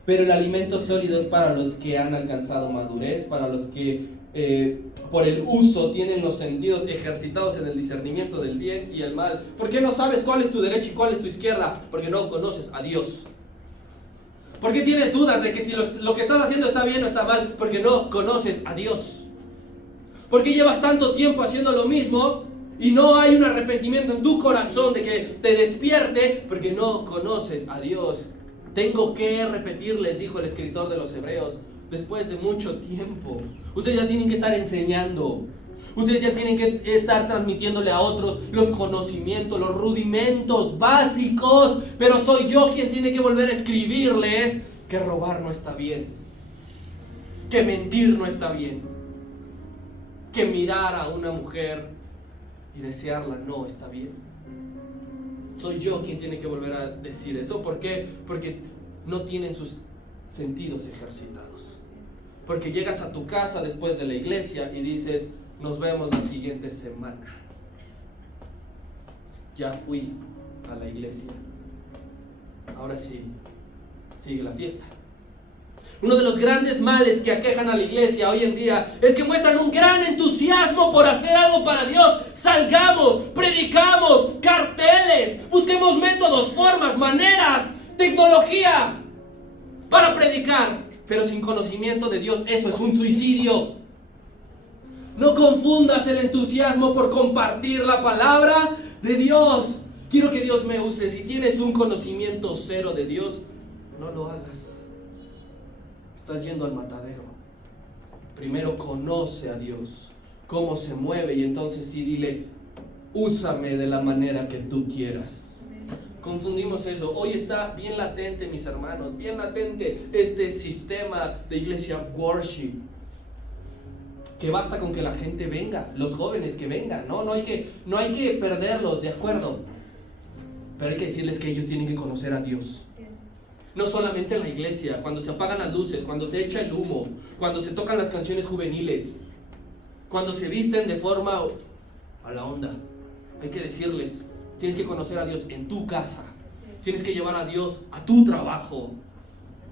Pero el alimento sólido es para los que han alcanzado madurez, para los que por el uso tienen los sentidos ejercitados en el discernimiento del bien y el mal. ¿Por qué no sabes cuál es tu derecha y cuál es tu izquierda? Porque no conoces a Dios. ¿Por qué tienes dudas de que si lo que estás haciendo está bien o está mal? Porque no conoces a Dios. ¿Por qué llevas tanto tiempo haciendo lo mismo y no hay un arrepentimiento en tu corazón de que te despierte? Porque no conoces a Dios. Tengo que repetirles, dijo el escritor de los Hebreos, después de mucho tiempo. Ustedes ya tienen que estar enseñando. Ustedes ya tienen que estar transmitiéndole a otros los conocimientos, los rudimentos básicos. Pero soy yo quien tiene que volver a escribirles que robar no está bien, que mentir no está bien, que mirar a una mujer y desearla no está bien. Soy yo quien tiene que volver a decir eso. ¿Por qué? Porque no tienen sus sentidos ejercitados. Porque llegas a tu casa después de la iglesia y dices: nos vemos la siguiente semana. Ya fui a la iglesia. Ahora sí, sigue la fiesta. Uno de los grandes males que aquejan a la iglesia hoy en día es que muestran un gran entusiasmo por hacer algo para Dios. Salgamos, predicamos, carteles, busquemos métodos, formas, maneras, tecnología para predicar, pero sin conocimiento de Dios. Eso es un suicidio. No confundas el entusiasmo por compartir la palabra de Dios. Quiero que Dios me use. Si tienes un conocimiento cero de Dios, no lo hagas. Estás yendo al matadero. Primero conoce a Dios, cómo se mueve, y entonces sí dile: úsame de la manera que tú quieras. Confundimos eso. Hoy está bien latente, mis hermanos, bien latente este sistema de iglesia worship, que basta con que la gente venga, los jóvenes que vengan, no hay que perderlos, de acuerdo, pero hay que decirles que ellos tienen que conocer a Dios. No solamente en la iglesia, cuando se apagan las luces, cuando se echa el humo, cuando se tocan las canciones juveniles, cuando se visten de forma a la onda. Hay que decirles, tienes que conocer a Dios en tu casa. Tienes que llevar a Dios a tu trabajo.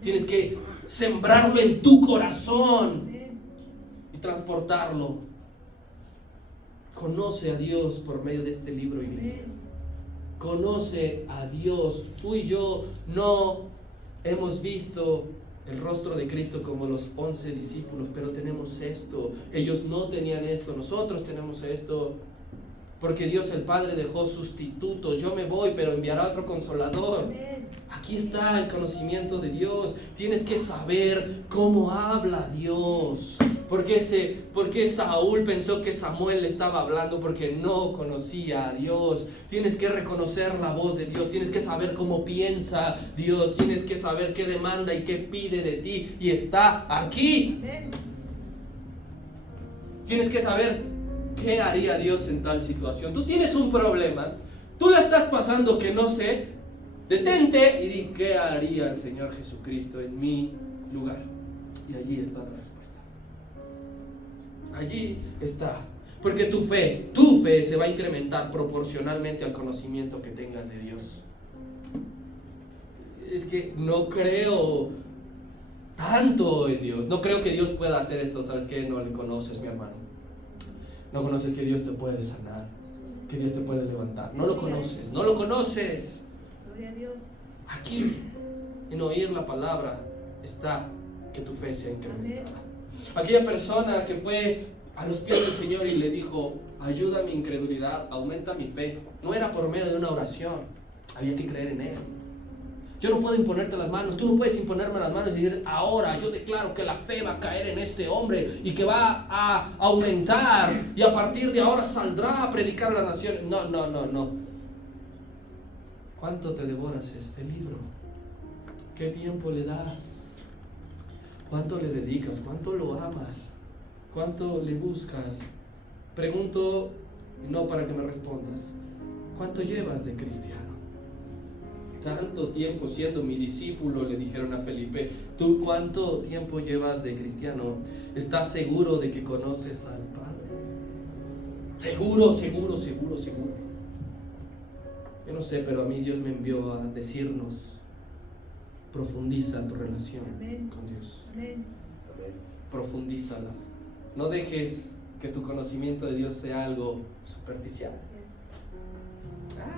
Tienes que sembrarlo en tu corazón y transportarlo. Conoce a Dios por medio de este libro, iglesia. Conoce a Dios. Tú y yo no hemos visto el rostro de Cristo como los 11 discípulos, pero tenemos esto. Ellos no tenían esto, nosotros tenemos esto. Porque Dios el Padre dejó sustitutos. Yo me voy, pero enviará otro consolador. Aquí está el conocimiento de Dios. Tienes que saber cómo habla Dios. ¿Por qué Saúl pensó que Samuel le estaba hablando? Porque no conocía a Dios. Tienes que reconocer la voz de Dios. Tienes que saber cómo piensa Dios. Tienes que saber qué demanda y qué pide de ti. Y está aquí. Tienes que saber ¿qué haría Dios en tal situación? Tú tienes un problema, tú la estás pasando que no sé, detente y di, ¿qué haría el Señor Jesucristo en mi lugar? Y allí está la respuesta. Allí está. Porque tu fe se va a incrementar proporcionalmente al conocimiento que tengas de Dios. Es que no creo tanto en Dios, no creo que Dios pueda hacer esto. ¿Sabes qué? No le conoces, mi hermano. No conoces que Dios te puede sanar, que Dios te puede levantar. No lo conoces, no lo conoces. Gloria a Dios. Aquí, en oír la palabra, está que tu fe sea incrementada. Aquella persona que fue a los pies del Señor y le dijo, ayuda mi incredulidad, aumenta mi fe. No era por medio de una oración, había que creer en Él. Yo no puedo imponerte las manos, tú no puedes imponerme las manos y decir, ahora yo declaro que la fe va a caer en este hombre y que va a aumentar y a partir de ahora saldrá a predicar a las naciones. No. ¿Cuánto te devoras este libro? ¿Qué tiempo le das? ¿Cuánto le dedicas? ¿Cuánto lo amas? ¿Cuánto le buscas? Pregunto, no para que me respondas, ¿cuánto llevas de cristiano? Tanto tiempo siendo mi discípulo, le dijeron a Felipe. ¿Tú cuánto tiempo llevas de cristiano? ¿Estás seguro de que conoces al Padre? Seguro. Yo no sé, pero a mí Dios me envió a decirnos, profundiza tu relación con Dios. Profundízala. No dejes que tu conocimiento de Dios sea algo superficial.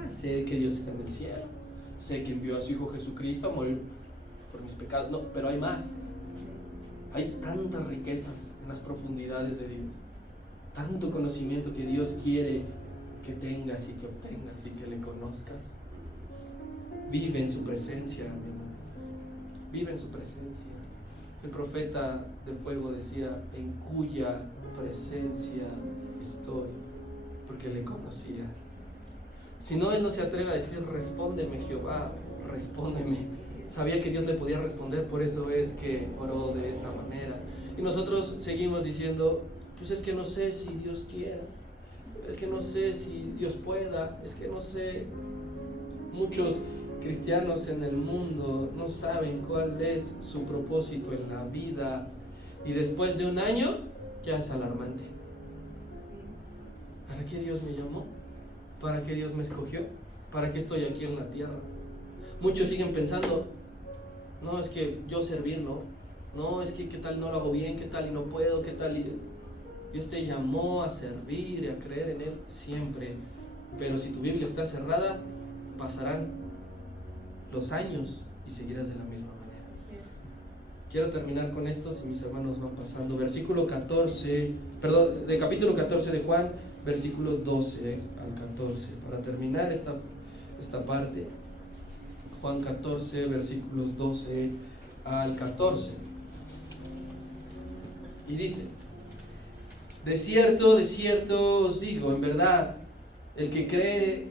Sé que Dios está en el cielo. Sé que envió a su Hijo Jesucristo a morir por mis pecados. No, pero hay más. Hay tantas riquezas en las profundidades de Dios. Tanto conocimiento que Dios quiere que tengas y que obtengas y que le conozcas. Vive en su presencia, mi hermano. Vive en su presencia. El profeta de fuego decía, en cuya presencia estoy, porque le conocía. Si no, él no se atreve a decir, respóndeme Jehová, respóndeme. Sabía que Dios le podía responder, por eso es que oró de esa manera. Y nosotros seguimos diciendo, pues es que no sé si Dios quiera, es que no sé si Dios pueda, es que no sé. Muchos cristianos en el mundo no saben cuál es su propósito en la vida. Y después de un año, ya es alarmante. ¿Para qué Dios me llamó? ¿Para qué Dios me escogió? ¿Para qué estoy aquí en la tierra? Muchos siguen pensando, no, es que yo servir, no, es que qué tal no lo hago bien, qué tal y no puedo, qué tal y... Dios te llamó a servir y a creer en Él siempre, pero si tu Biblia está cerrada, pasarán los años y seguirás de la misma manera. Quiero terminar con esto, si mis hermanos van pasando, de capítulo 14 de Juan, versículos 12 al 14, para terminar esta parte. Juan 14, versículos 12 al 14. Y dice, de cierto os digo, en verdad, el que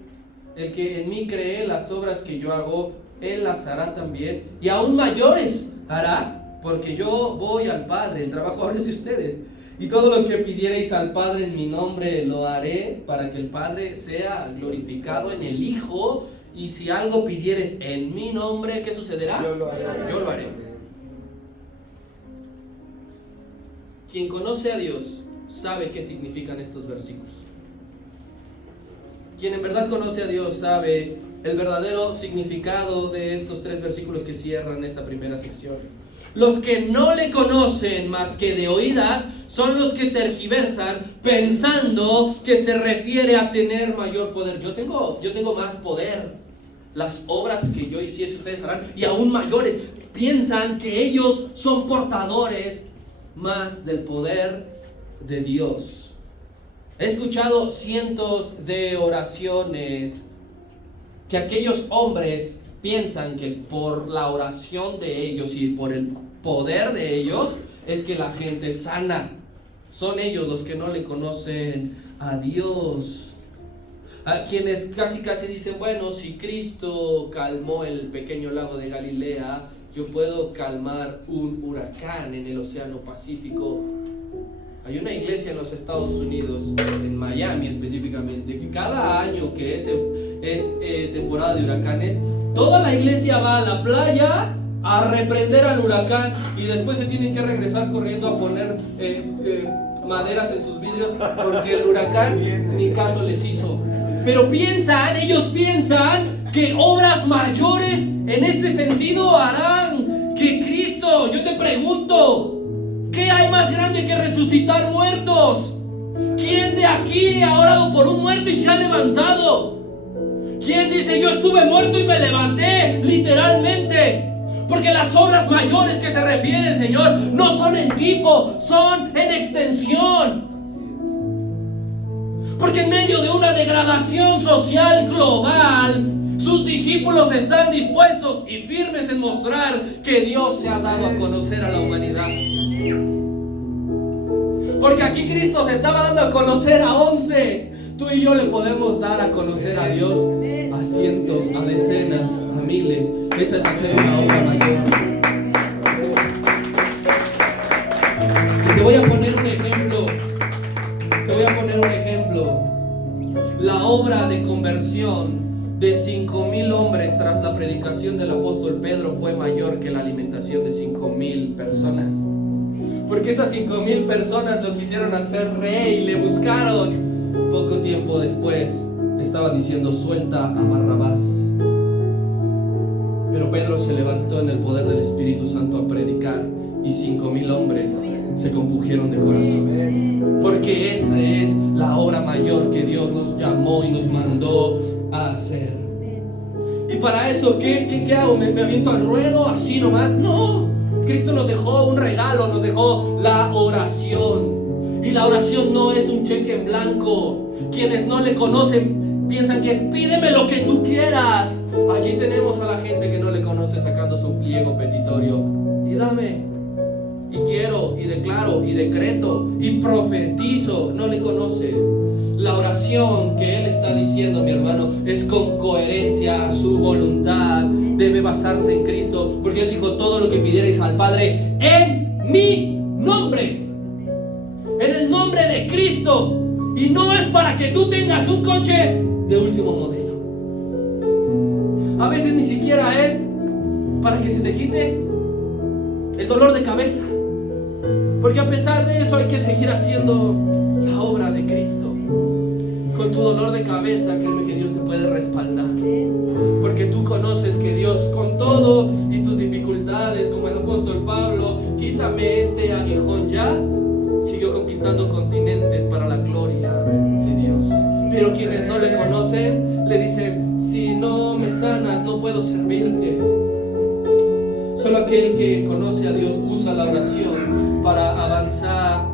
en mí cree, las obras que yo hago, él las hará también, y aún mayores hará, porque yo voy al Padre. El trabajo ahora es de ustedes. Y todo lo que pidierais al Padre en mi nombre lo haré, para que el Padre sea glorificado en el Hijo. Y si algo pidieres en mi nombre, ¿qué sucederá? Yo lo haré. Quien conoce a Dios sabe qué significan estos versículos. Quien en verdad conoce a Dios sabe el verdadero significado de estos 3 versículos que cierran esta primera sección. Los que no le conocen más que de oídas son los que tergiversan pensando que se refiere a tener mayor poder. Yo tengo más poder. Las obras que yo hiciese ustedes harán, y aún mayores. Piensan que ellos son portadores más del poder de Dios. He escuchado cientos de oraciones que aquellos hombres piensan que por la oración de ellos y por el poder de ellos es que la gente sana. Son ellos los que no le conocen a Dios. A quienes casi dicen, bueno, si Cristo calmó el pequeño lago de Galilea, yo puedo calmar un huracán en el Océano Pacífico. Hay una iglesia en los Estados Unidos, en Miami específicamente, que cada año que es temporada de huracanes, toda la iglesia va a la playa a reprender al huracán y después se tienen que regresar corriendo a poner maderas en sus vidrios porque el huracán ni caso les hizo. Pero ellos piensan que obras mayores en este sentido harán que Cristo. Yo te pregunto, ¿qué hay más grande que resucitar muertos? ¿Quién de aquí ha orado por un muerto y se ha levantado? ¿Quién dice, yo estuve muerto y me levanté? Literalmente. Porque las obras mayores que se refiere el Señor no son en tipo, son en extensión. Porque en medio de una degradación social global, sus discípulos están dispuestos y firmes en mostrar que Dios se ha dado a conocer a la humanidad. Porque aquí Cristo se estaba dando a conocer a 11. Tú y yo le podemos dar a conocer a Dios a cientos, a decenas, a miles. Esa es hacer una obra mayor. Y te voy a poner un ejemplo. La obra de conversión de 5,000 hombres tras la predicación del apóstol Pedro fue mayor que la alimentación de 5,000 personas. Porque esas 5,000 personas lo quisieron hacer rey y le buscaron. Poco tiempo después estaban diciendo, suelta a Barrabás. Pero Pedro se levantó en el poder del Espíritu Santo a predicar y 5,000 hombres se compungieron de corazón. Porque esa es la obra mayor que Dios nos llamó y nos mandó a hacer. Y para eso, ¿qué hago? ¿Me aviento al ruedo así nomás? No. Cristo nos dejó un regalo, nos dejó la oración. Y la oración no es un cheque en blanco. Quienes no le conocen piensan que es pídeme lo que tú quieras. Allí tenemos a la gente que no le conoce sacando su pliego petitorio. Y dame. Y quiero, y declaro, y decreto, y profetizo. No le conoce. La oración que Él está diciendo, mi hermano, es con coherencia a su voluntad. Debe basarse en Cristo, porque Él dijo, todo lo que pidierais al Padre en mi nombre, en el nombre de Cristo. Y no es para que tú tengas un coche de último modelo. A veces ni siquiera es para que se te quite el dolor de cabeza, porque a pesar de eso hay que seguir haciendo la obra de Cristo. Con tu dolor de cabeza, créeme que Dios te puede respaldar, porque tú conoces que Dios, con todo y tus dificultades, como el apóstol Pablo, quítame este aguijón ya, siguió conquistando continentes para la gloria de Dios. Pero quienes no le conocen le dicen, si no me sanas no puedo servirte. Solo aquel que conoce a Dios usa la oración para avanzar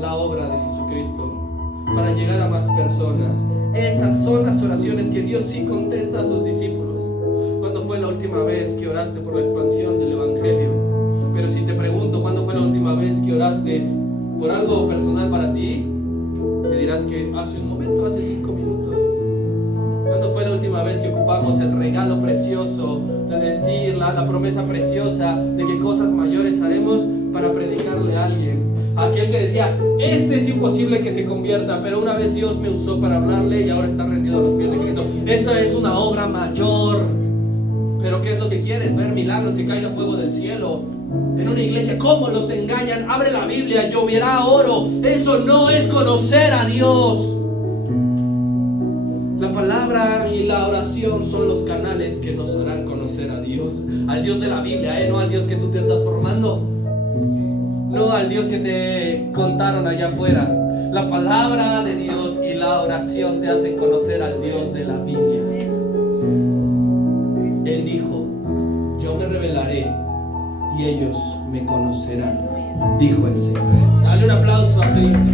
la obra de Jesucristo, para llegar a más personas. Esas son las oraciones que Dios sí contesta a sus discípulos. ¿Cuándo fue la última vez que oraste por la expansión del Evangelio? Pero si te pregunto, ¿cuándo fue la última vez que oraste por algo personal para ti? Me dirás que hace un momento, hace 5 minutos. ¿Cuándo fue la última vez que ocupamos el regalo precioso de decir la promesa preciosa de que cosas mayores haremos para predicarle a alguien? Aquel que decía, es imposible que se convierta, pero una vez Dios me usó para hablarle y ahora está rendido a los pies de Cristo. Esa es una obra mayor. Pero ¿qué es lo que quieres? Ver milagros, que caiga fuego del cielo. En una iglesia, ¿cómo los engañan? Abre la Biblia, lloverá oro. Eso no es conocer a Dios. La palabra y la oración son los canales que nos harán conocer a Dios. Al Dios de la Biblia, no al Dios que tú te estás formando. No al Dios que te contaron allá afuera. La palabra de Dios y la oración te hacen conocer al Dios de la Biblia. Él dijo, yo me revelaré y ellos me conocerán, dijo el Señor. Dale un aplauso a Cristo.